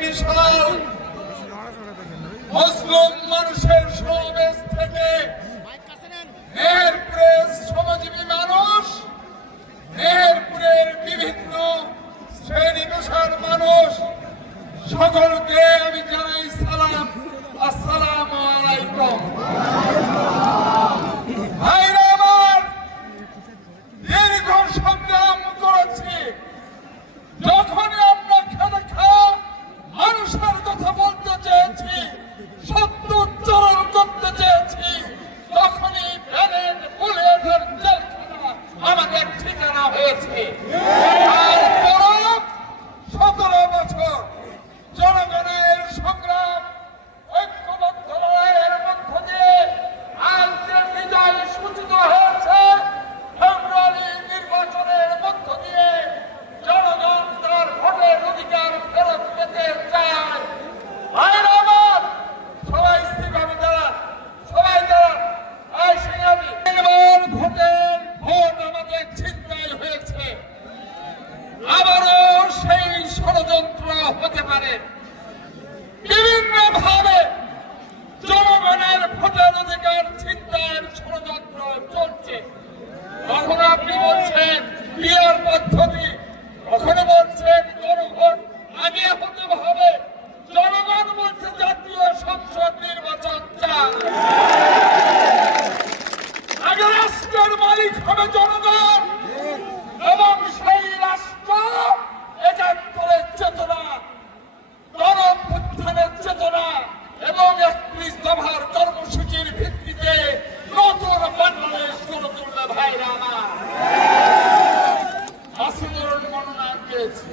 বিশাল মুসলিম মানুষের সমাবেশ থেকে মেহেরপুরের শ্রমজীবী মানুষ, মেহেরপুরের বিভিন্ন শ্রেণী পেশার মানুষ সকলকে আমি জানাই সালাম, আসসালামু আলাইকুম। ভাইরা আমার, দীর্ঘ সংগ্রাম করেছি, যখনই আমরা খেতে খাওয়া মানুষের কথা বলতে চেয়েছি, সত্য উচ্চারণ করতে চেয়েছি, তখনই ব্যারেট বুলেটের জেলখানা আমাদের ঠিকানা হয়েছে। তারপরও 17 বছর জনগণের সংগ্রাম, ঐক্যবদ্ধ লড়াইয়ের মধ্য দিয়ে আজ যে বিজয় সূচিত হয়েছে, ফেব্রুয়ারি নির্বাচনের মধ্য দিয়ে জনগণ তার ভোটের অধিকার ফেরত পেতে চায়। ভাইরা আমার, সবাই স্থিরভাবে দাঁড়ান, সবাই দাঁড়ান। ভোটের ভোট আমাদের ছিনতাই হয়েছে, আবারও সেই ষড়যন্ত্র হতে পারে। বিভিন্ন ভাবে জনগণের ভোটের অধিকার ছিনতাইয়ের ষড়যন্ত্র চলছে। কখনো আপনি বলছেন পিয়ার পদ্ধতি, কখনো বলছেন গণভোট আগে হতে হবে, জনগণ বলছে জাতীয় সংসদ নির্বাচন চান। আগে রাষ্ট্রের মালিক হবে জনগণ, এবং সেই রাষ্ট্র একাত্তরের চেতনা, গণঅভ্যুত্থানের চেতনা এবং 31 দফার কর্মসূচির ভিত্তিতে নতুন বাংলাদেশ গড়ে তুলবে। ভাইরা আমার, মাসুদুর মনোনয়ন পেয়েছি,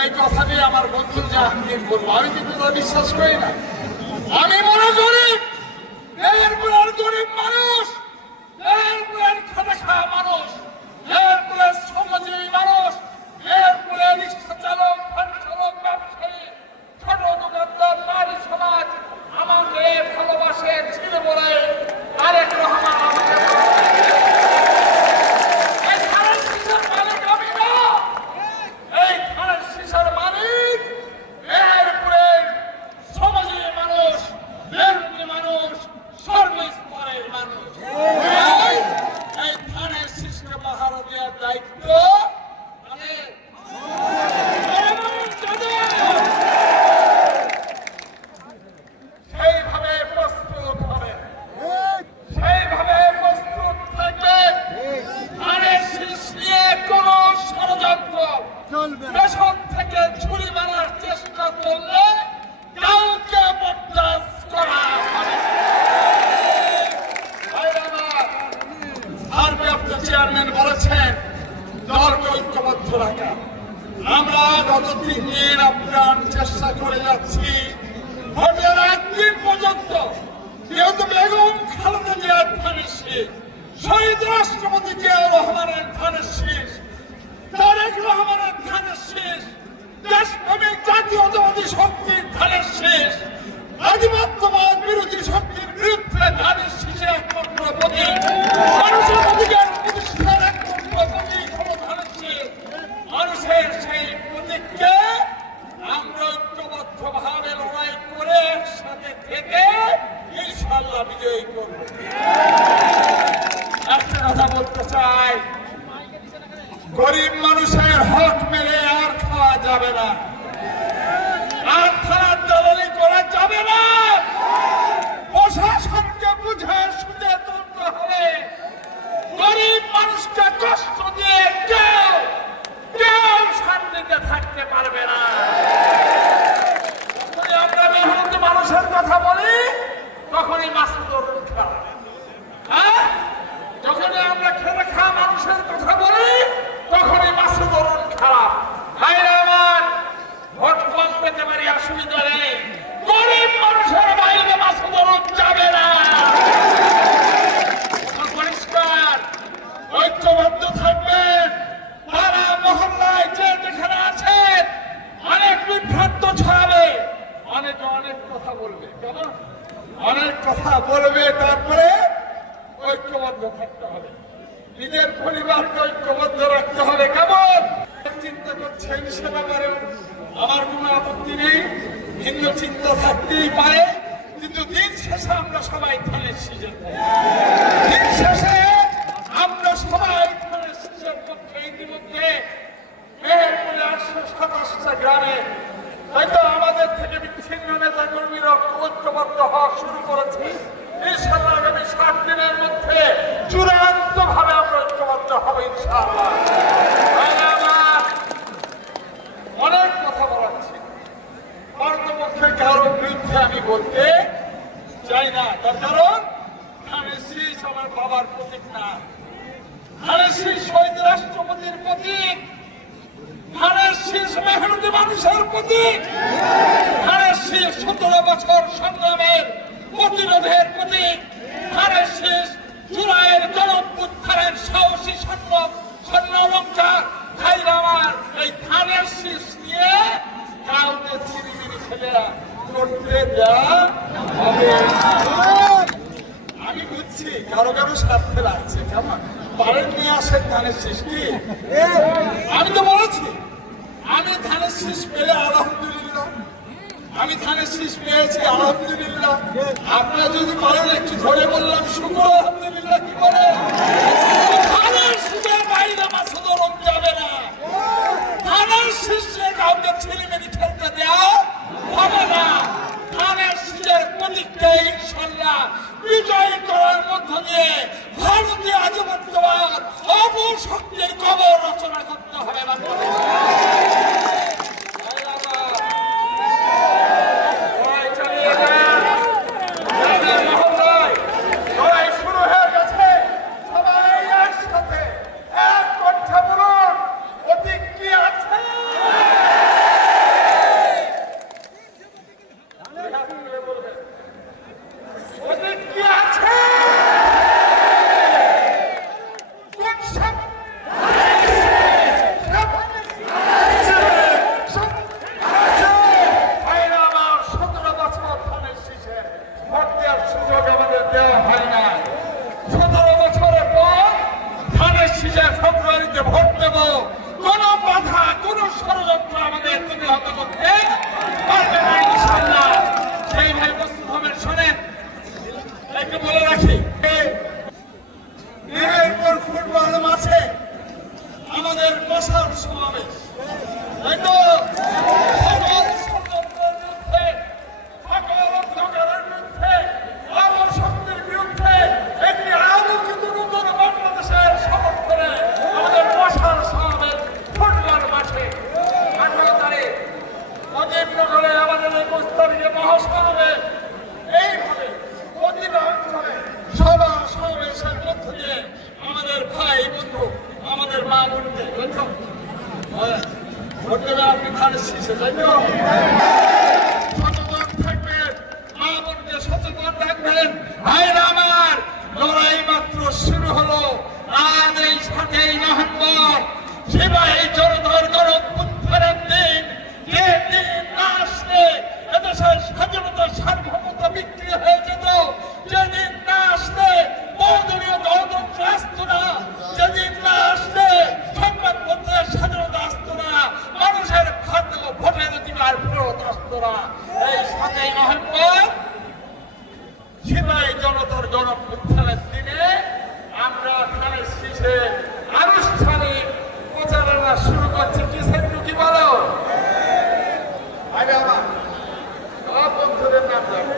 এই কথা দিয়ে আমার বন্ধু জাহাঙ্গীর বলবো, আমি কিন্তু তা বিশ্বাস করি না। আমি মনে করি মেহেরপুরের গরিব মানুষ, মেহেরপুরের খেটে খাওয়া মানুষ, মেহেরপুরের শ্রমজীবী মানুষ, মেহেরপুরের রিক্সা চালক, ভ্যান চালক, ব্যবসায়ী, ছোট দোকানদার, নারী সমাজ আমাকে ভালোবাসে, ছিল বলে তারেক রহমান আমাকে এই ধানের শীষের মালিক আমি না, এই ধানের শীষের মালিক মেহেরপুরের শ্রমজীবী মানুষ, মেহেরপুরের মানুষ, সর্বস্তরের মানুষ। এই ধানের শীষকে পাহারা দেওয়ার দায়িত্ব সেইভাবে প্রস্তুত হবে, সেইভাবে প্রস্তুত থাকবে। ধানের শীষ নিয়ে কোন ষড়যন্ত্র পেছন থেকে ছুরি মারার চেষ্টা করলে কাউকে বরদাস্ত করা হবে। ভারপ্রাপ্ত চেয়ারম্যান বলেছেন দলকে ঐক্যবদ্ধ রাখা। আমরা গত 3 দিন আপ্রাণ চেষ্টা করে যাচ্ছি, ভোটের একদিন পর্যন্ত যেহেতু বেগম খালেদা জিয়ার ধানের শীষ, শহীদ রাষ্ট্রপতি জিয়াউর রহমানের ধানের শীষ, তারেক রহমানের ধানের শীষ, দেশপ্রেমিক জাতীয়তাবাদী শক্তির ধানের শীষ, আধিপত্যবাদ বিরোধী শক্তির বিরুদ্ধে ধানের শীষে একমাত্র প্রতীক, মানুষের অধিকার প্রতিষ্ঠার একমাত্র প্রতীক হল ধানের শীষ। মানুষের সেই প্রতীককে আমরা ঐক্যবদ্ধ ভাবে লড়াই করে একসাথে থেকে ইনশাআল্লাহ বিজয়ী করব। একটা কথা বলতে চাই, গরিব মানুষের হক মেরে আর খাওয়া যাবে না, আর থানার দলালি করা যাবে না। প্রশাসনকে বুঝে সুঝে তুলতে হবে। গরিব মানুষকে কষ্ট দিয়ে কেউ শান্তিতে থাকতে পারবে না। যখনই আমরা মেহনতি মানুষের কথা বলি, তখনই মাসুদুর খারাপ। হ্যাঁ, যখনই আমরা খেতে খাওয়া মানুষের কথা বলি, তখনই মাসুদুর খারাপ। ভাইরা আমার, ভোট কম পেতে পারি, অসুবিধা নেই, গরিব মানুষের বাইরে মাসুদুর যাবে না। পরিষ্কার ঐক্যবদ্ধ থাকবেন। পাড়া মহল্লায় যে যেখানে আছেন, অনেক বিভ্রান্ত ছড়াবে, অনেকে অনেক কথা বলবে, কেমন অনেক কথা বলবে, তারপরে ঐক্যবদ্ধ থাকতে হবে, নিজের পরিবারকে ঐক্যবদ্ধ রাখতে হবে। কেমন চিন্তা করছেন সেটা করেন, আমার কোনো আপত্তি নেই। থাকতেই পারে, কিন্তু দিন শেষে আমরা সবাই ধানের শীষের দিন শেষে আমরা সবাই ধানের শীষের পক্ষে। ইতিমধ্যে মেহেরপুরে 827টা গ্রামে হয়তো আমাদের থেকে বিচ্ছিন্ন নেতা কর্মীরা ঐক্যবদ্ধ হওয়া শুরু করেছে। ইনশাআল্লাহ আগামী 60 দিনের মধ্যে চূড়ান্ত ভাবে আমরা ঐক্যবদ্ধ হবো ইনশাআল্লাহ। অনেক কথা বলাচ্ছি, পারতপক্ষে কারোর বিরুদ্ধে আমি বলতে চাই না, তার কারণ ধানের শীষ আমার বাবার প্রতীক না, ধানের শীষ শহীদ রাষ্ট্রপতির প্রতীক, ধানের শীষ মেহনতি মানুষের প্রতীক, ধানের শীষ 17 বছর সংগ্রামের প্রতিরোধের প্রতীক, ধানের শীষ জুলাইয়ের গণঅভ্যুত্থানের সাহসী স্বর্ণলঙ্কার। ভাইরা আমার, এই ধানের শীষ নিয়ে কাউকে চিনিমিনি ফেলে করতে দেওয়া হবে। আমি বুঝছি কারো কারো স্বার্থে লাগছে, কেমন পারেন নিয়ে আসেন ধানের শীষ কি? আমি তো বলেছি আমি ধানের শীষ পেলে আলহামদুলিল্লাহ, আমি ধানের শীষ পেয়েছি আলহামদুলিল্লাহ। আপনারা যদি পারেন একটু ধরে বললাম শুক্র আলহামদুলিল্লাহ, কি বলে? ধানের শীষের বাইরে মাসে দরম যাবে না, ধানের শীষে কাউকে ছেলেমেয়ে খেলতে দেওয়া হবে না। ধানের শীষের প্রতীককে ইনশাআল্লাহ বিজয় করার মধ্য দিয়ে ভারতীয় আধিপত্যবাদ অপশক্তির কবর রচনা করতে হবে ফেব্রুয়ারিতে ভোট দেব, কোন বাধা কোন ষড়যন্ত্র আমাদের প্রতিহত করতে পারবে না ইনশাআল্লাহ। সেই ভাই প্রস্তুত হবেন। শোনেন, একটু বলে রাখি, মেহেরপুর ফুটবল মাঠে আমাদের বসার সমাবেশ, তাই তো? আপনি ধানের শীষে, তাই তো? সচেতন থাকবেন, মা বোনকে সচেতন রাখবেন। ভাইরা আমার, লড়াই মাত্র শুরু হলো। আজ এই 7ই নভেম্বর সিপাহী জনতার গণঅভ্যুত্থানের দিন, যে দিন না আসলে এদেশের স্বাধীনতা সার্বভৌমতা বিক্রি হয়ে যেত, যেদিন না আসলে বহুদলীয় গণতন্ত্র আসত না, যেদিন না আসলে সংবাদপত্রের স্বাধীনতা আসত না, মানুষের ভোটের অধিকার ফেরত আসত না। এই 7ই নভেম্বর সিপাহী জনতার গণঅভ্যুত্থানের দিনে আমরা ধানের শীষে আনুষ্ঠানিক প্রচারণা শুরু করছি। কি সেটু কি বলো? আরে আমার সব বন্ধুদের নাম যাবে,